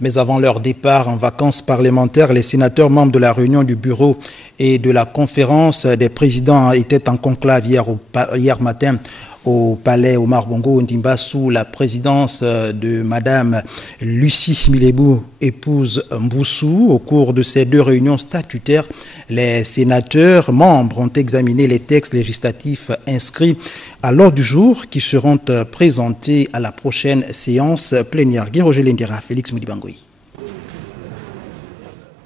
Mais avant leur départ en vacances parlementaires, les sénateurs membres de la réunion du bureau et de la conférence des présidents étaient en conclave hier matin au palais Omar Bongo Ondimba sous la présidence de Madame Lucie Milebou, épouse Mboussou. Au cours de ces deux réunions statutaires, les sénateurs membres ont examiné les textes législatifs inscrits à l'ordre du jour qui seront présentés à la prochaine séance plénière. Guy Roger Lendira, Félix Moudibangoui.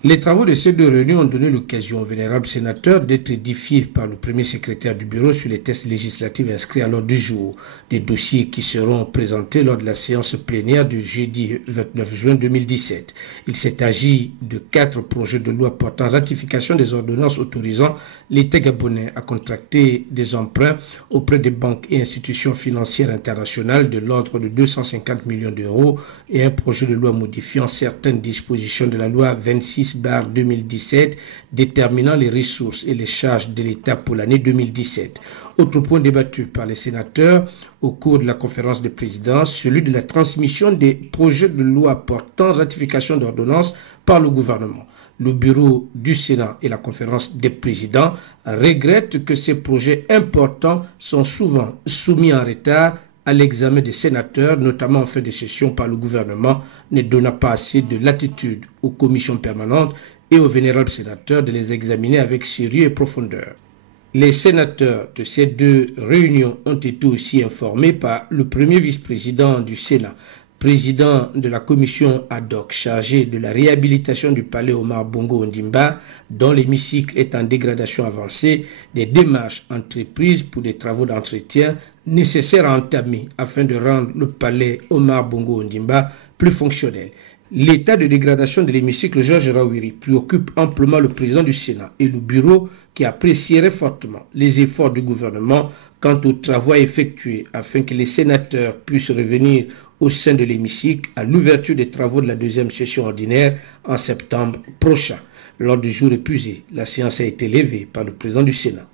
Les travaux de ces deux réunions ont donné l'occasion aux vénérables sénateurs d'être édifiés par le premier secrétaire du bureau sur les textes législatifs inscrits à l'ordre du jour, des dossiers qui seront présentés lors de la séance plénière du jeudi 29 juin 2017. Il s'est agi de 4 projets de loi portant ratification des ordonnances autorisant l'État gabonais à contracter des emprunts auprès des banques et institutions financières internationales de l'ordre de 250 millions d'euros et un projet de loi modifiant certaines dispositions de la loi 26/2017 déterminant les ressources et les charges de l'État pour l'année 2017. Autre point débattu par les sénateurs au cours de la conférence de présidence, celui de la transmission des projets de loi portant ratification d'ordonnances par le gouvernement. Le bureau du Sénat et la conférence des présidents regrettent que ces projets importants sont souvent soumis en retard à l'examen des sénateurs, notamment en fin de session par le gouvernement, ne donnant pas assez de latitude aux commissions permanentes et aux vénérables sénateurs de les examiner avec sérieux et profondeur. Les sénateurs de ces deux réunions ont été aussi informés par le premier vice-président du Sénat, président de la commission ad hoc chargée de la réhabilitation du palais Omar Bongo Ondimba, dont l'hémicycle est en dégradation avancée, des démarches entreprises pour des travaux d'entretien nécessaires à entamer afin de rendre le palais Omar Bongo Ondimba plus fonctionnel. L'état de dégradation de l'hémicycle Georges Rawiri préoccupe amplement le président du Sénat et le bureau qui apprécierait fortement les efforts du gouvernement quant aux travaux effectués afin que les sénateurs puissent revenir au sein de l'hémicycle à l'ouverture des travaux de la deuxième session ordinaire en septembre prochain. Lors du jour épuisé, la séance a été levée par le président du Sénat.